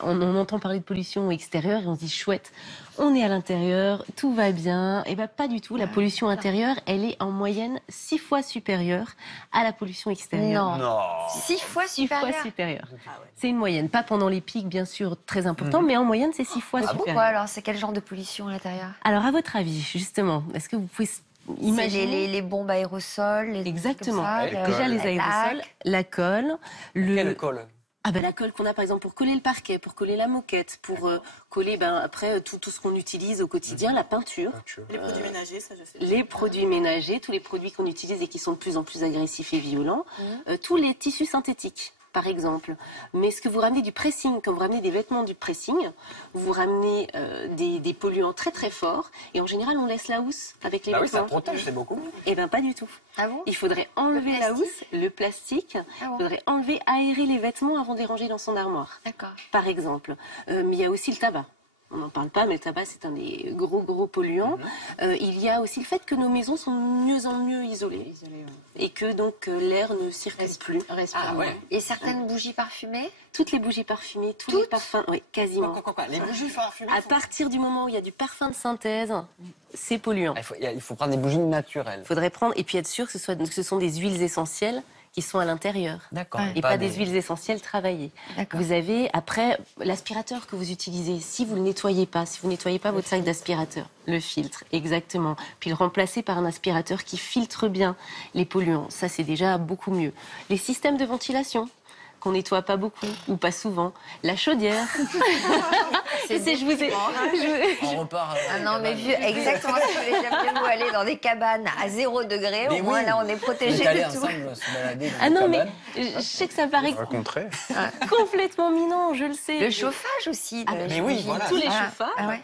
On entend parler de pollution extérieure et on se dit chouette, on est à l'intérieur, tout va bien. Et bien pas du tout, la pollution intérieure, elle est en moyenne 6 fois supérieure à la pollution extérieure. Non. 6 fois 6 fois supérieur. supérieure. C'est une moyenne, pas pendant les pics bien sûr très importants, mais en moyenne c'est 6 fois supérieure. Pourquoi alors? C'est quel genre de pollution à l'intérieur? Alors à votre avis, justement, est-ce que vous pouvez imaginer les bombes aérosols, exactement. Ça, Déjà les aérosols, la colle, Quelle colle? Ah ben la colle qu'on a par exemple pour coller le parquet, pour coller la moquette, pour coller après tout ce qu'on utilise au quotidien, la peinture. Les produits ménagers, ça je sais. Les produits ménagers, tous les produits qu'on utilise et qui sont de plus en plus agressifs et violents. Tous les tissus synthétiques, par exemple. Mais ce que vous ramenez du pressing, quand vous ramenez des vêtements du pressing, vous ramenez des polluants très très forts. Et en général, on laisse la housse avec les Ah oui, vêtements. ça protège, c'est beaucoup. Eh bien, pas du tout. Ah bon? Il faudrait enlever la housse, le plastique. Ah bon? Il faudrait enlever, aérer les vêtements avant de les ranger dans son armoire. D'accord. Par exemple. Mais il y a aussi le tabac. On n'en parle pas, mais le tabac, c'est un des gros polluants. Il y a aussi le fait que nos maisons sont de mieux en mieux isolées. Et que donc l'air ne circule plus. Ah ouais. Et certaines bougies parfumées? Toutes les bougies parfumées, tous les parfums, oui, quasiment. Quoi, les bougies parfumées? À partir du moment où il y a du parfum de synthèse, c'est polluant. Il faut prendre des bougies naturelles. Il faudrait prendre, et puis être sûr que ce sont des huiles essentielles qui sont à l'intérieur. D'accord. Et pas des huiles essentielles travaillées. Vous avez, après, l'aspirateur que vous utilisez, si vous ne le nettoyez pas, si vous ne nettoyez pas votre sac d'aspirateur, le filtre, exactement, puis le remplacer par un aspirateur qui filtre bien les polluants, ça c'est déjà beaucoup mieux. Les systèmes de ventilation, qu'on nettoie pas beaucoup ou pas souvent, la chaudière. On repart. Ah non, mais vu exactement ce que je voulais dire, vous aller dans des cabanes à 0 degré, au moins là on est protégé de tout. Ensemble, se balader dans Ah les non, mais cabanes. je sais que ça paraît Rencontrer. complètement minant, je le sais. Le chauffage aussi. mais oui, voilà. Tous les Ah. chauffages. Ah ouais.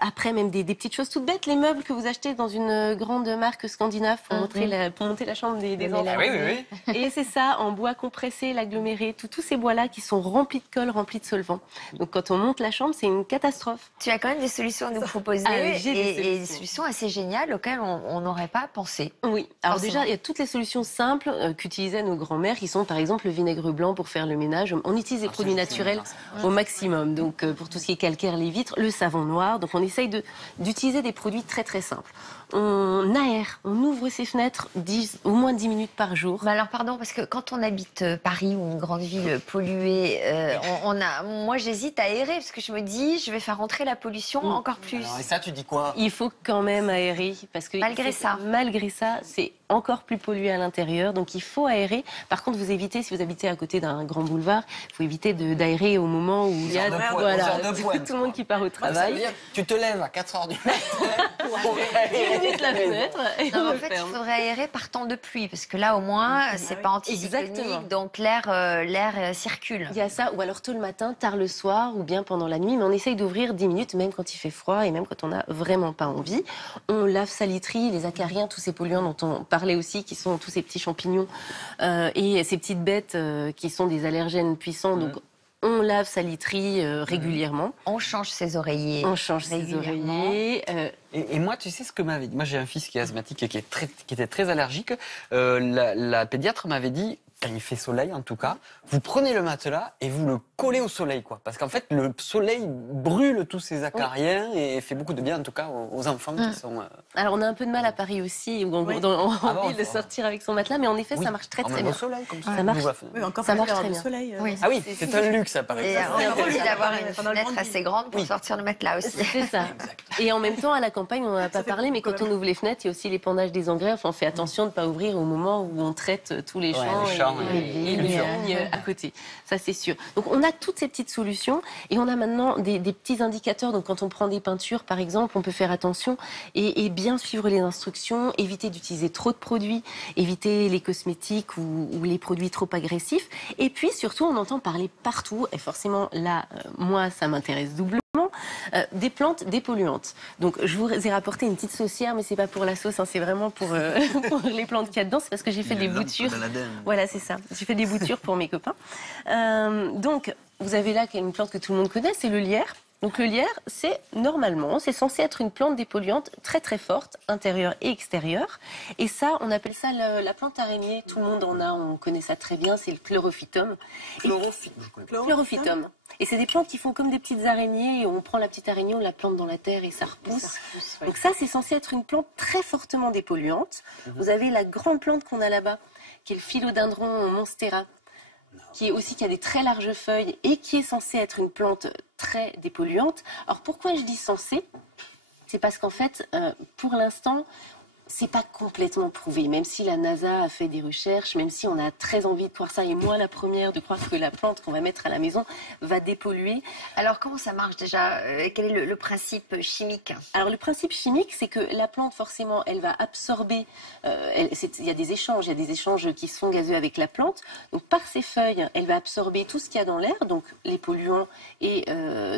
Après, même des petites choses toutes bêtes, les meubles que vous achetez dans une grande marque scandinave pour monter la chambre des enfants. Ah oui. Et c'est ça, en bois compressé, l'aggloméré, tous ces bois-là qui sont remplis de colle, remplis de solvant. Donc quand on monte la chambre, c'est une catastrophe. Tu as quand même des solutions à nous proposer j'ai des et des solutions assez géniales auxquelles on n'aurait pas pensé. Oui, alors Forcément. déjà, il y a toutes les solutions simples qu'utilisaient nos grands-mères, qui sont par exemple le vinaigre blanc pour faire le ménage. On utilise des produits naturels au maximum. Donc pour tout ce qui est calcaire, les vitres, le savon noir. Donc on essaye d'utiliser des produits très très simples. On aère, on ouvre ses fenêtres au moins 10 minutes par jour. Mais alors pardon, parce que quand on habite Paris ou une grande ville polluée, moi j'hésite à aérer parce que je me dis je vais faire rentrer la pollution encore plus. Alors, et ça, tu dis quoi? Il faut quand même aérer parce que Malgré ça, c'est encore plus pollué à l'intérieur. Donc il faut aérer. Par contre, vous évitez, si vous habitez à côté d'un grand boulevard, il faut éviter d'aérer au moment où il y a tout le monde qui part au Ça travail. veut dire, tu te lèves à 4h du matin. Vite la fenêtre et non, on en le fait, ferme. il faudrait aérer par temps de pluie, parce que là, au moins, c'est pas Exactement. anticyclonique, donc l'air circule. Il y a ça, ou alors tôt le matin, tard le soir, ou bien pendant la nuit, mais on essaye d'ouvrir 10 minutes, même quand il fait froid, et même quand on n'a vraiment pas envie. On lave sa literie, les acariens, tous ces polluants dont on parlait aussi, qui sont tous ces petits champignons, et ces petites bêtes qui sont des allergènes puissants, donc on lave sa literie régulièrement. On change ses oreillers. On change ses oreillers. Et moi, tu sais ce que m'avait dit? Moi, j'ai un fils qui est asthmatique et qui était très allergique. La pédiatre m'avait dit, quand il fait soleil en tout cas, vous prenez le matelas et vous le collez au soleil, quoi. Parce qu'en fait, le soleil brûle tous ces acariens et fait beaucoup de bien, en tout cas, aux enfants qui sont... Alors, on a un peu de mal à Paris aussi, où on a envie de sortir avec son matelas, mais en effet, ça marche très très bien. Au soleil, comme ça. Ça marche. Oui, encore Ça ça marche marche très du bien. soleil. Ah oui, c'est un luxe, ça paraît. Et on a envie d'avoir une pendant le fenêtre grand assez grande pour sortir le matelas aussi. C'est ça. Et en même temps, à la campagne, on n'en a pas parlé, mais quand on ouvre les fenêtres, il y a aussi l'épandage des engrais. Enfin, on fait attention de ne pas ouvrir au moment où on traite tous les champs et les vignes à côté. Ça, c'est sûr. Donc, on a toutes ces petites solutions et on a maintenant des petits indicateurs. Donc, quand on prend des peintures, par exemple, on peut faire attention et bien suivre les instructions, éviter d'utiliser trop de produits, éviter les cosmétiques ou les produits trop agressifs. Et puis, surtout, on entend parler partout, et forcément, là, moi, ça m'intéresse doublement, des plantes dépolluantes. Donc, je vous ai rapporté une petite saucière, mais c'est pas pour la sauce, hein, c'est vraiment pour les plantes qu'il y a dedans. C'est parce que j'ai fait des boutures. Voilà, c'est ça. J'ai fait des boutures pour mes copains. Donc, vous avez là une plante que tout le monde connaît, c'est le lierre. Donc le lierre, c'est censé être une plante dépolluante très très forte, intérieure et extérieure. Et ça, on appelle ça la plante araignée. Tout le monde en a, on connaît ça très bien, c'est le chlorophytum. Chlorophytum. Et c'est des plantes qui font comme des petites araignées. Et on prend la petite araignée, on la plante dans la terre et ça repousse. Donc ça, c'est censé être une plante très fortement dépolluante. Vous avez la grande plante qu'on a là-bas, qui est le philodendron monstera, qui a des très larges feuilles et qui est censée être une plante très dépolluante. Alors pourquoi je dis censée? C'est parce qu'en fait, pour l'instant, c'est pas complètement prouvé, même si la NASA a fait des recherches, même si on a très envie de croire ça, et moi la première, de croire que la plante qu'on va mettre à la maison va dépolluer. Alors comment ça marche déjà? Quel est le principe chimique? Alors le principe chimique, c'est que la plante, forcément, elle va absorber, il y a des échanges qui se font gazeux avec la plante, donc par ses feuilles, elle va absorber tout ce qu'il y a dans l'air, donc les polluants et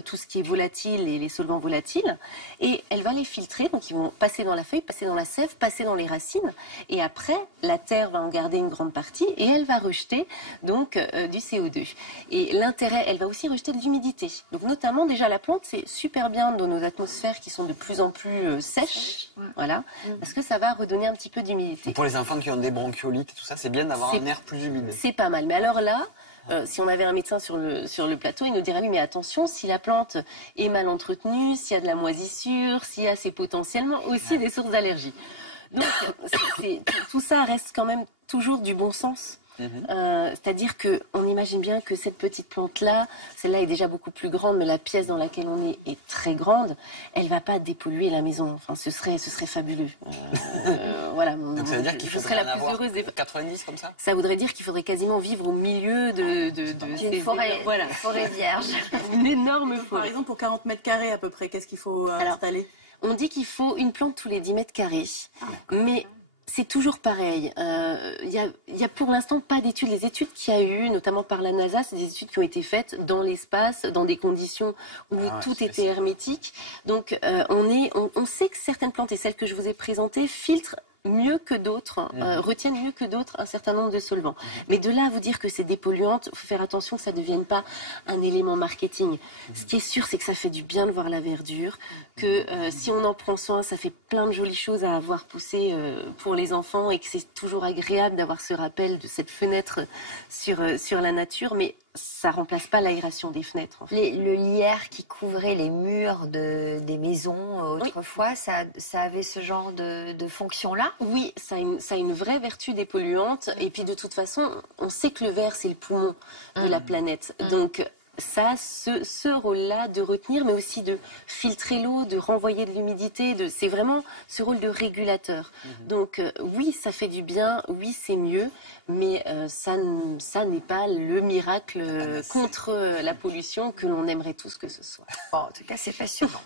tout ce qui est volatile et les solvants volatiles, et elle va les filtrer, donc ils vont passer dans la feuille, passer dans la sève, passer dans les racines, et après la terre va en garder une grande partie et elle va rejeter donc du CO2. Et l'intérêt, elle va aussi rejeter de l'humidité. Donc notamment déjà la plante, c'est super bien dans nos atmosphères qui sont de plus en plus sèches, voilà, parce que ça va redonner un petit peu d'humidité. Pour les enfants qui ont des bronchiolites et tout ça, c'est bien d'avoir un air plus humide. C'est pas mal. Mais alors là, si on avait un médecin sur le plateau, il nous dirait oui, mais attention, si la plante est mal entretenue, s'il y a de la moisissure, c'est potentiellement aussi des sources d'allergie. Donc, tout ça reste quand même toujours du bon sens. C'est-à-dire qu'on imagine bien que cette petite plante-là, celle-là est déjà beaucoup plus grande, mais la pièce dans laquelle on est très grande, elle ne va pas dépolluer la maison. Enfin, ce serait fabuleux. Voilà. Donc ça veut dire qu'il faudrait la plus heureuse des 90 comme ça? Ça voudrait dire qu'il faudrait quasiment vivre au milieu d'une forêt, voilà. Forêt vierge. Une énorme forêt. Par exemple, pour 40 mètres carrés à peu près, qu'est-ce qu'il faut installer? On dit qu'il faut une plante tous les 10 mètres carrés. Mais c'est toujours pareil. Il y a pour l'instant pas d'études. Les études qu'il y a eu, notamment par la NASA, c'est des études qui ont été faites dans l'espace, dans des conditions où tout était hermétique. Donc on sait que certaines plantes, et celles que je vous ai présentées, filtrent mieux que d'autres, retiennent mieux que d'autres un certain nombre de solvants. Mais de là à vous dire que c'est dépolluante, il faut faire attention que ça ne devienne pas un élément marketing. Ce qui est sûr, c'est que ça fait du bien de voir la verdure, que si on en prend soin, ça fait plein de jolies choses à avoir poussées pour les enfants et que c'est toujours agréable d'avoir ce rappel de cette fenêtre sur la nature, mais ça remplace pas l'aération des fenêtres. En fait. Le lierre qui couvrait les murs des maisons autrefois, ça avait ce genre de fonction-là? Oui, ça a une vraie vertu dépolluante. Et puis de toute façon, on sait que le verre, c'est le poumon de la planète. Donc ça a ce rôle-là de retenir, mais aussi de filtrer l'eau, de renvoyer de l'humidité. C'est vraiment ce rôle de régulateur. Donc oui, ça fait du bien, oui, c'est mieux, mais ça n'est pas le miracle contre la pollution que l'on aimerait tous que ce soit. Bon, en tout cas, c'est passionnant.